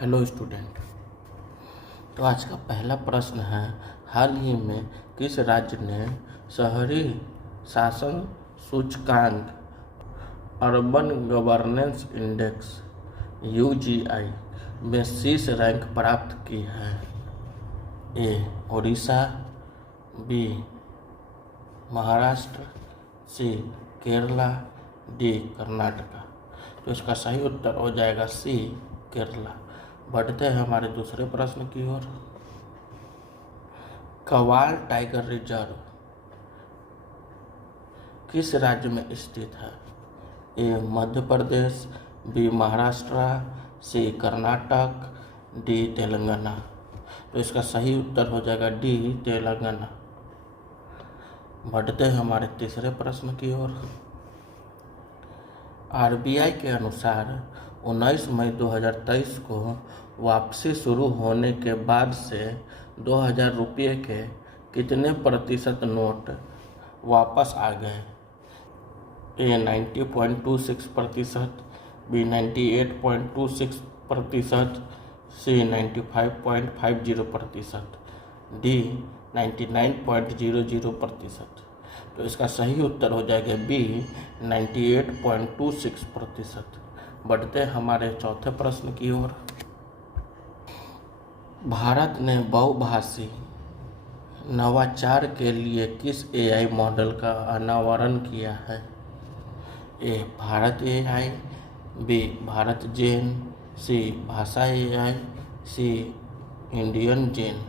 Hello student. तो आज का पहला प्रश्न है, हाल ही में किस राज्य ने शहरी शासन सूचकांक अर्बन गवर्नेंस इंडेक्स (UGI) में शीर्ष रैंक प्राप्त की है? ए. ओडिशा, बी. महाराष्ट्र, सी. केरला, डी. कर्नाटका। तो इसका सही उत्तर हो जाएगा सी. केरला। बढ़ते हैं हमारे दूसरे प्रश्न की ओर। कव्वाल टाइगर रिजर्व किस राज्य में स्थित है? ए. मध्य प्रदेश, बी. महाराष्ट्र, सी. कर्नाटक, डी. तेलंगाना। तो इसका सही उत्तर हो जाएगा डी. तेलंगाना। बढ़ते हैं हमारे तीसरे प्रश्न की ओर। RBI के अनुसार 19 मई 2023 को वापसी शुरू होने के बाद से 2000 रुपये के कितने प्रतिशत नोट वापस आ गए? ए. 90.26%, बी. 98.26%, सी. 95.50%, डी. 99.00%। तो इसका सही उत्तर हो जाएगा बी. 98.26%। बढ़ते हमारे चौथे प्रश्न की ओर। भारत ने बहुभाषी नवाचार के लिए किस AI मॉडल का अनावरण किया है? A. Bharat AI, B. Bharat Gen, C. Bhasha AI, C. Indian जेन।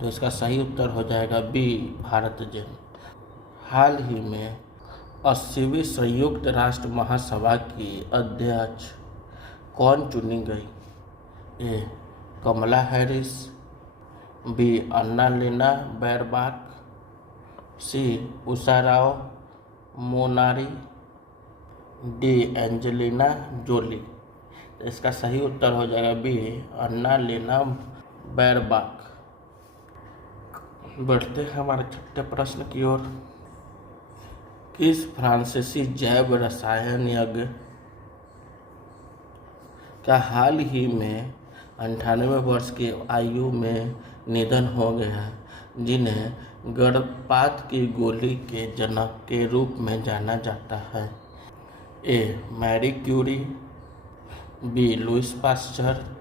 तो इसका सही उत्तर हो जाएगा बी. भारत जेन। हाल ही में 80वीं संयुक्त राष्ट्र महासभा की अध्यक्ष कौन चुनी गई? A. Kamala Harris, B. Annalena Baerbock, C. Usha Rao Monari, D. Angelina Jolie. तो इसका सही उत्तर हो जाएगा बी. अन्ना-लेना बैरबाक। बढ़ते हैं हमारे छठे प्रश्न की ओर। किस फ्रांसीसी जैव रसायनज्ञ का हाल ही में 98 वर्ष की आयु में निधन हो गया, जिन्हें गर्भपात की गोली के जनक के रूप में जाना जाता है? A. Marie Curie, B. Louis Pasteur,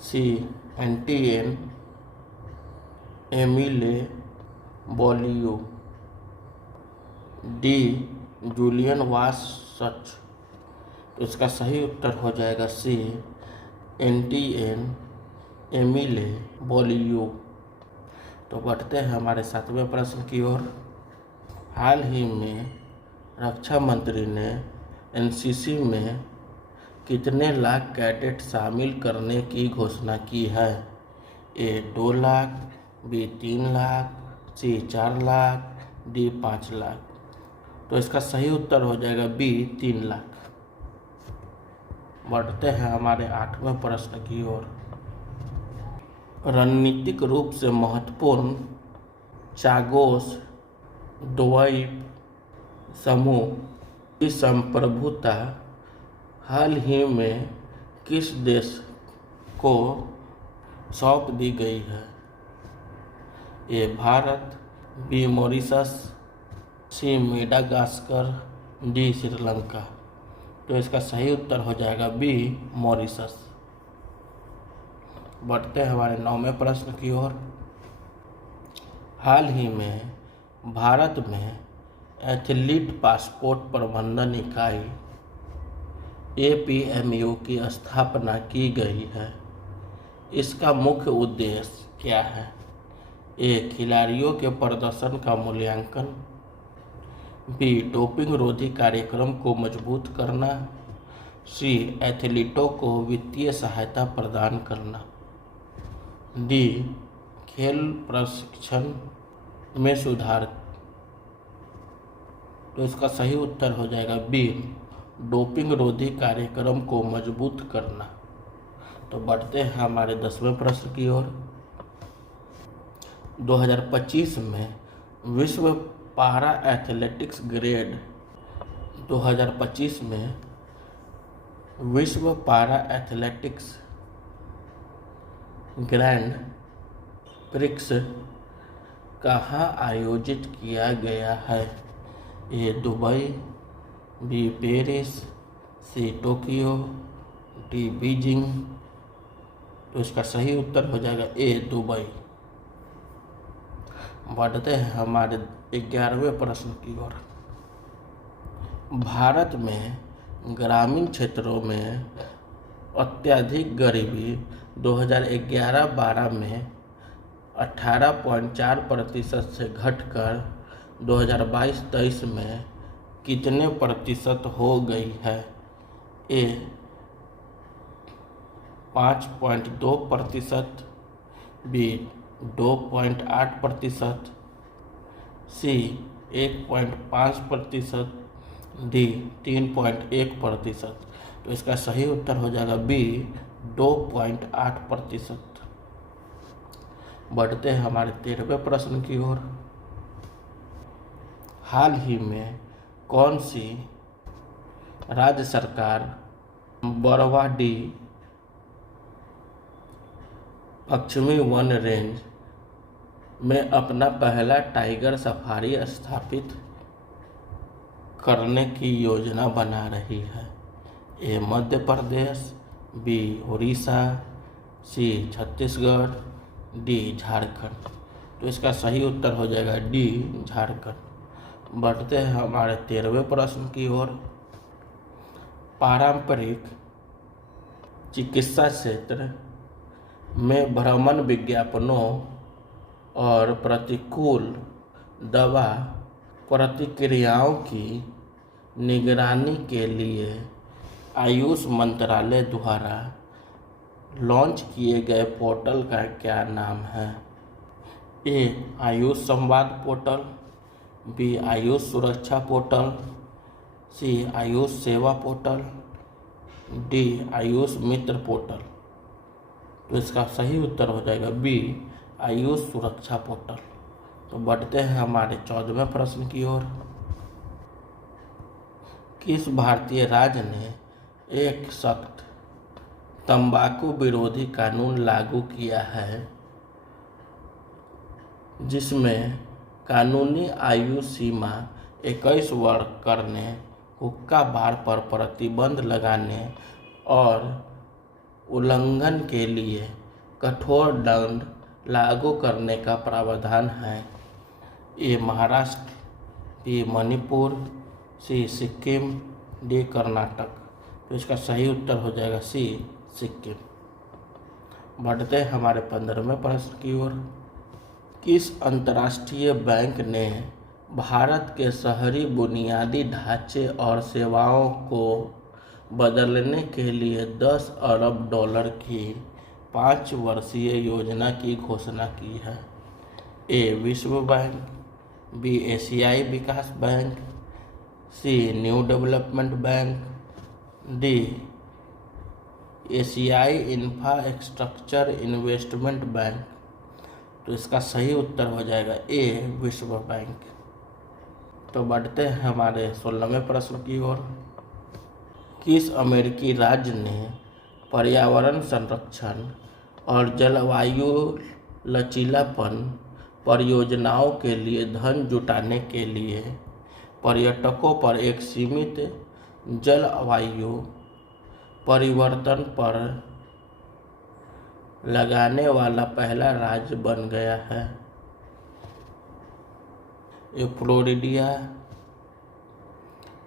C. Antoine Emile बोलियो, डी. जूलियन वार्श। तो इसका सही उत्तर हो जाएगा सी. एंटोइन एमिले बोलियो। तो बढ़ते हैं हमारे सातवें प्रश्न की ओर। हाल ही में रक्षा मंत्री ने NCC में कितने लाख कैडेट शामिल करने की घोषणा की है? ए. 2 लाख, बी. 3 लाख, सी. 4 लाख, डी. 5 लाख। तो इसका सही उत्तर हो जाएगा बी. 3 लाख। बढ़ते हैं हमारे आठवें प्रश्न की ओर। रणनीतिक रूप से महत्वपूर्ण चागोस द्वीप समूह की संप्रभुता हाल ही में किस देश को सौंप दी गई है? A. Bharat, B. Mauritius, C. Madagascar, D. Sri Lanka. तो इसका सही उत्तर हो जाएगा बी. मॉरिशस। बढ़ते हैं हमारे नौवें प्रश्न की ओर। हाल ही में भारत में एथलीट पासपोर्ट प्रबंधन इकाई APMU की स्थापना की गई है। इसका मुख्य उद्देश्य क्या है? ए. खिलाड़ियों के प्रदर्शन का मूल्यांकन, बी. डोपिंग रोधी कार्यक्रम को मजबूत करना, सी. एथलीटों को वित्तीय सहायता प्रदान करना, डी. खेल प्रशिक्षण में सुधार। तो इसका सही उत्तर हो जाएगा बी. डोपिंग रोधी कार्यक्रम को मजबूत करना। तो बढ़ते हैं हमारे 10वें प्रश्न की ओर। 2025 में विश्व पारा एथलेटिक्स ग्रेड 2025 में विश्व पारा एथलेटिक्स ग्रैंड प्रिक्स कहाँ आयोजित किया गया है? A Dubai, B Paris, C Tokyo, D Beijing. तो इसका सही उत्तर हो जाएगा ए दुबई। बढ़ते हैं हमारे 11वें प्रश्न की ओर। भारत में ग्रामीण क्षेत्रों में अत्यधिक गरीबी 2011-12 में 18.4% से घटकर 2022-23 में कितने प्रतिशत हो गई है? ए 5.2%, बी 2.8%, सी 1.5%, डी 3.1%। तो इसका सही उत्तर हो जाएगा बी 2.8%। बढ़ते हैं हमारे 13वें प्रश्न की ओर। हाल ही में कौन सी राज्य सरकार बरवाडी पश्चिमी वन रेंज में अपना पहला टाइगर सफारी स्थापित करने की योजना बना रही है? ए मध्य प्रदेश, बी उड़ीसा, सी छत्तीसगढ़, डी झारखंड। तो इसका सही उत्तर हो जाएगा डी झारखंड। बढ़ते हैं हमारे 13वें प्रश्न की ओर। पारंपरिक चिकित्सा क्षेत्र में भ्रमण विज्ञापनों और प्रतिकूल दवा प्रतिक्रियाओं की निगरानी के लिए आयुष मंत्रालय द्वारा लॉन्च किए गए पोर्टल का क्या नाम है? ए आयुष संवाद पोर्टल, बी आयुष सुरक्षा पोर्टल, सी आयुष सेवा पोर्टल, डी आयुष मित्र पोर्टल। तो इसका सही उत्तर हो जाएगा बी आयुष सुरक्षा पोर्टल। तो बढ़ते हैं हमारे 14वें प्रश्न की ओर। किस भारतीय राज्य ने एक सख्त तंबाकू विरोधी कानून लागू किया है जिसमें कानूनी आयु सीमा 21 वर्ष करने, हुक्का बार पर प्रतिबंध लगाने और उल्लंघन के लिए कठोर दंड लागू करने का प्रावधान है? ए महाराष्ट्र, बी मणिपुर, सी सिक्किम, डी कर्नाटक। तो इसका सही उत्तर हो जाएगा सी सिक्किम। बढ़ते हैं हमारे 15वें प्रश्न की ओर। किस अंतर्राष्ट्रीय बैंक ने भारत के शहरी बुनियादी ढांचे और सेवाओं को बदलने के लिए $10 अरब की 5 वर्षीय योजना की घोषणा की है? ए विश्व बैंक, बी एशियाई विकास बैंक, सी न्यू डेवलपमेंट बैंक, डी एशियाई इंफ्रास्ट्रक्चर इन्वेस्टमेंट बैंक। तो इसका सही उत्तर हो जाएगा ए विश्व बैंक। तो बढ़ते हैं हमारे 16वें प्रश्न की ओर। किस अमेरिकी राज्य ने पर्यावरण संरक्षण और जलवायु लचीलापन परियोजनाओं के लिए धन जुटाने के लिए पर्यटकों पर एक सीमित जलवायु परिवर्तन पर लगाने वाला पहला राज्य बन गया है? ए फ्लोरिडा,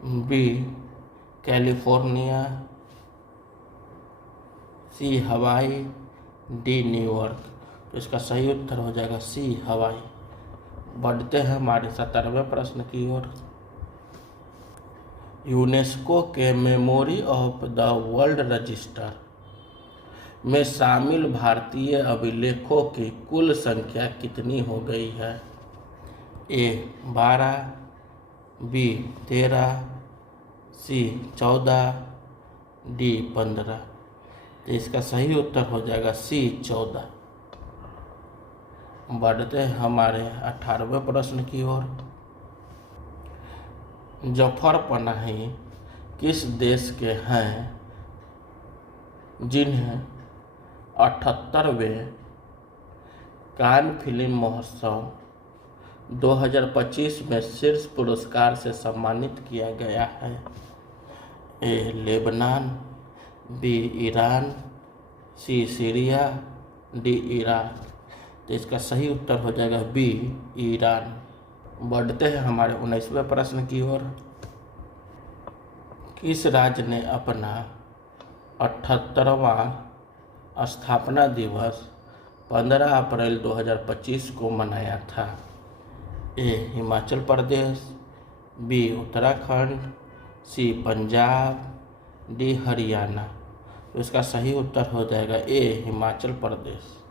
बी कैलिफोर्निया, सी हवाई, डी न्यूयॉर्क। तो इसका सही उत्तर हो जाएगा सी हवाई। बढ़ते हैं हमारे 17वें प्रश्न की ओर। यूनेस्को के memory of the world register में शामिल भारतीय अभिलेखों की कुल संख्या कितनी हो गई है? ए 12, बी 13, सी 14, डी 15। तो इसका सही उत्तर हो जाएगा सी 14। बढ़ते हैं हमारे 18वें प्रश्न की ओर। जफर पनाही किस देश के हैं जिन्हें 78वें कान फिल्म महोत्सव 2025 में शीर्ष पुरस्कार से सम्मानित किया गया है? ए लेबनान, बी ईरान, सी सीरिया, डी इराक। तो इसका सही उत्तर हो जाएगा बी ईरान। बढ़ते हैं हमारे 19वें प्रश्न की ओर। किस राज्य ने अपना 78वां स्थापना दिवस 15 अप्रैल 2025 को मनाया था? ए हिमाचल प्रदेश, बी उत्तराखंड, सी पंजाब, डी हरियाणा। तो इसका सही उत्तर हो जाएगा ए हिमाचल प्रदेश।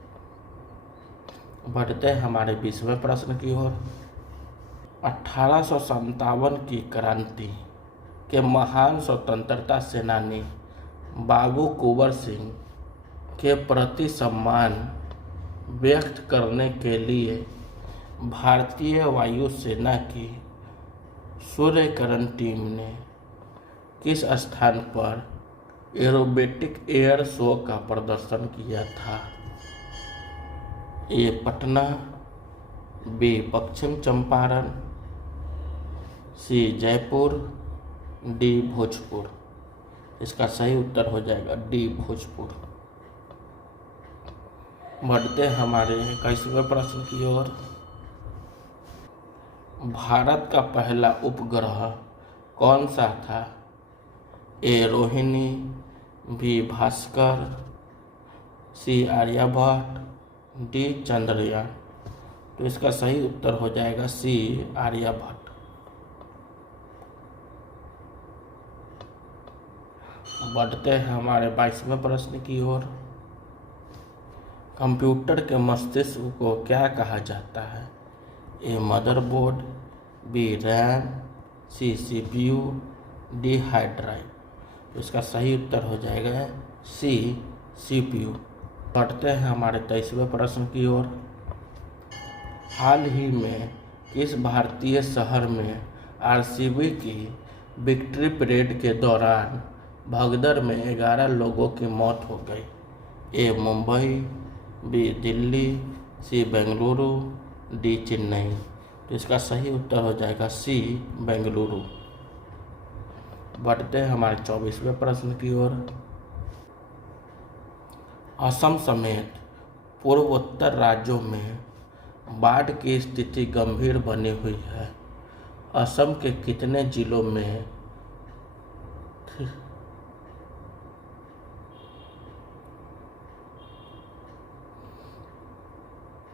बढ़ते हैं हमारे 20वें प्रश्न की ओर। 1857 की क्रांति के महान स्वतंत्रता सेनानी बाबू कुंवर सिंह के प्रति सम्मान व्यक्त करने के लिए भारतीय वायुसेना की सूर्यकिरण टीम ने किस स्थान पर एरोबेटिक एयर शो का प्रदर्शन किया था? ए पटना, बी पश्चिम चंपारण, सी जयपुर, डी भोजपुर। इसका सही उत्तर हो जाएगा डी भोजपुर। बढ़ते हमारे 21वें प्रश्न की ओर। भारत का पहला उपग्रह कौन सा था? ए रोहिणी, बी भास्कर, सी आर्यभट्ट, डी चंद्रयान। तो इसका सही उत्तर हो जाएगा सी आर्यभट्ट। बढ़ते हैं हमारे 22वें प्रश्न की ओर। कंप्यूटर के मस्तिष्क को क्या कहा जाता है? A motherboard, B RAM, C CPU, D hard drive. तो इसका सही उत्तर हो जाएगा सी सीपीयू। बढ़ते हैं हमारे 23वें प्रश्न की ओर। हाल ही में किस भारतीय शहर में आरसीबी की विक्ट्री परेड के दौरान भगदड़ में 11 लोगों की मौत हो गई? ए मुंबई, बी दिल्ली, सी बेंगलुरु, डी चेन्नई। तो इसका सही उत्तर हो जाएगा सी बेंगलुरु। बढ़ते हैं हमारे 24वें प्रश्न की ओर। असम समेत पूर्वोत्तर राज्यों में बाढ़ की स्थिति गंभीर बनी हुई है। असम के कितने जिलों में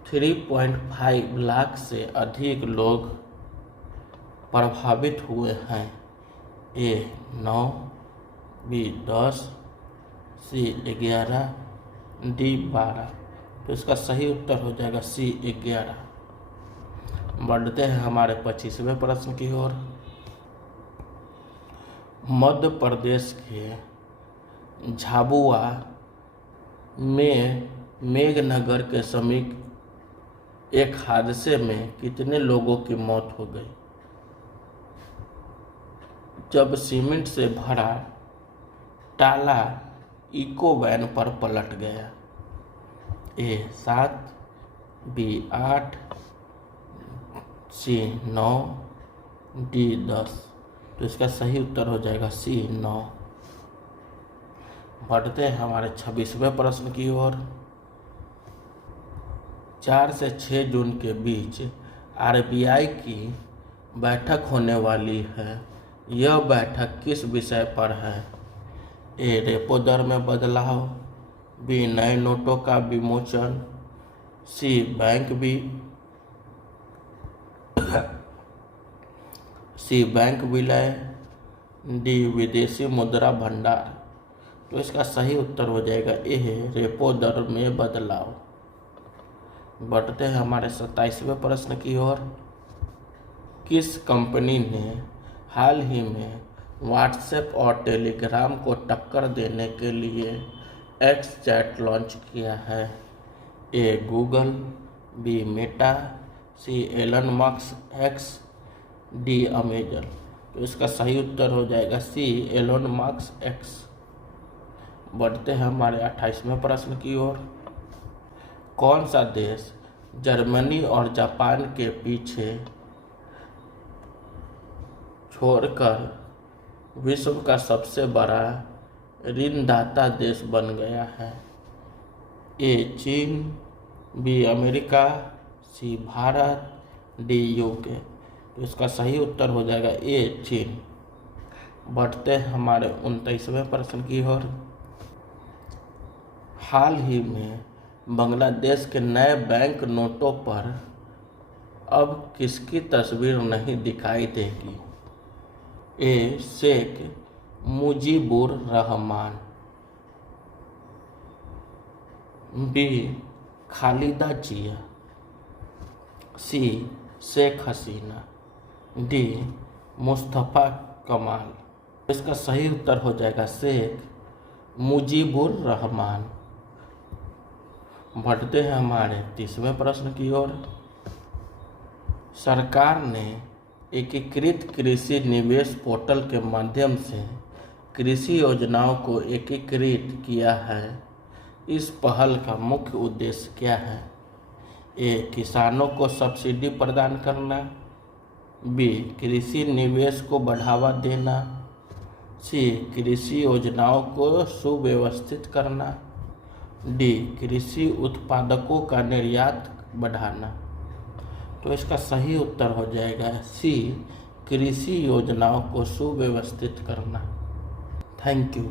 3.5 लाख से अधिक लोग प्रभावित हुए हैं? ए 9, बी 10, सी 11, डी 12। तो इसका सही उत्तर हो जाएगा सी 11। बढ़ते हैं हमारे 25वें प्रश्न की ओर। मध्य प्रदेश के झाबुआ में मेघनगर के समीप एक हादसे में कितने लोगों की मौत हो गई जब सीमेंट से भरा टाला इको वैन पर पलट गया? ए 7, बी 8, सी 9, डी 10। तो इसका सही उत्तर हो जाएगा सी 9। बढ़ते हैं हमारे 26वें प्रश्न की ओर। 4 से 6 जून के बीच आरबीआई की बैठक होने वाली है। यह बैठक किस विषय पर है? ए रेपो दर में बदलाव, बी नए नोटों का विमोचन, सी बैंक विलय, डी विदेशी मुद्रा भंडार। तो इसका सही उत्तर हो जाएगा ए रेपो दर में बदलाव। बढ़ते हैं हमारे 27वें प्रश्न की ओर। किस कंपनी ने हाल ही में व्हाट्सएप और टेलीग्राम को टक्कर देने के लिए एक्स चैट लॉन्च किया है? A Google, B Meta, C Elon Musk X, D Amazon. तो इसका सही उत्तर हो जाएगा सी एलन मस्क एक्स। बढ़ते हैं हमारे 28वें प्रश्न की ओर। कौन सा देश जर्मनी और जापान के पीछे छोड़कर विश्व का सबसे बड़ा ऋणदाता देश बन गया है? ए चीन, बी अमेरिका, सी भारत, डी यूके। तो इसका सही उत्तर हो जाएगा ए चीन। बढ़ते हैं हमारे 29वें प्रश्न की ओर। हाल ही में बांग्लादेश के नए बैंक नोटों पर अब किसकी तस्वीर नहीं दिखाई देगी? ए शेख मुजीबुर रहमान, बी खालिदा जिया, सी शेख हसीना, डी मुस्तफ़ा कमाल। इसका सही उत्तर हो जाएगा शेख मुजीबुर रहमान। बढ़ते हैं हमारे 30वें प्रश्न की ओर। सरकार ने एकीकृत कृषि निवेश पोर्टल के माध्यम से कृषि योजनाओं को एकीकृत किया है। इस पहल का मुख्य उद्देश्य क्या है? ए किसानों को सब्सिडी प्रदान करना, बी कृषि निवेश को बढ़ावा देना, सी कृषि योजनाओं को सुव्यवस्थित करना, डी कृषि उत्पादकों का निर्यात बढ़ाना। तो इसका सही उत्तर हो जाएगा सी कृषि योजनाओं को सुव्यवस्थित करना। Thank you.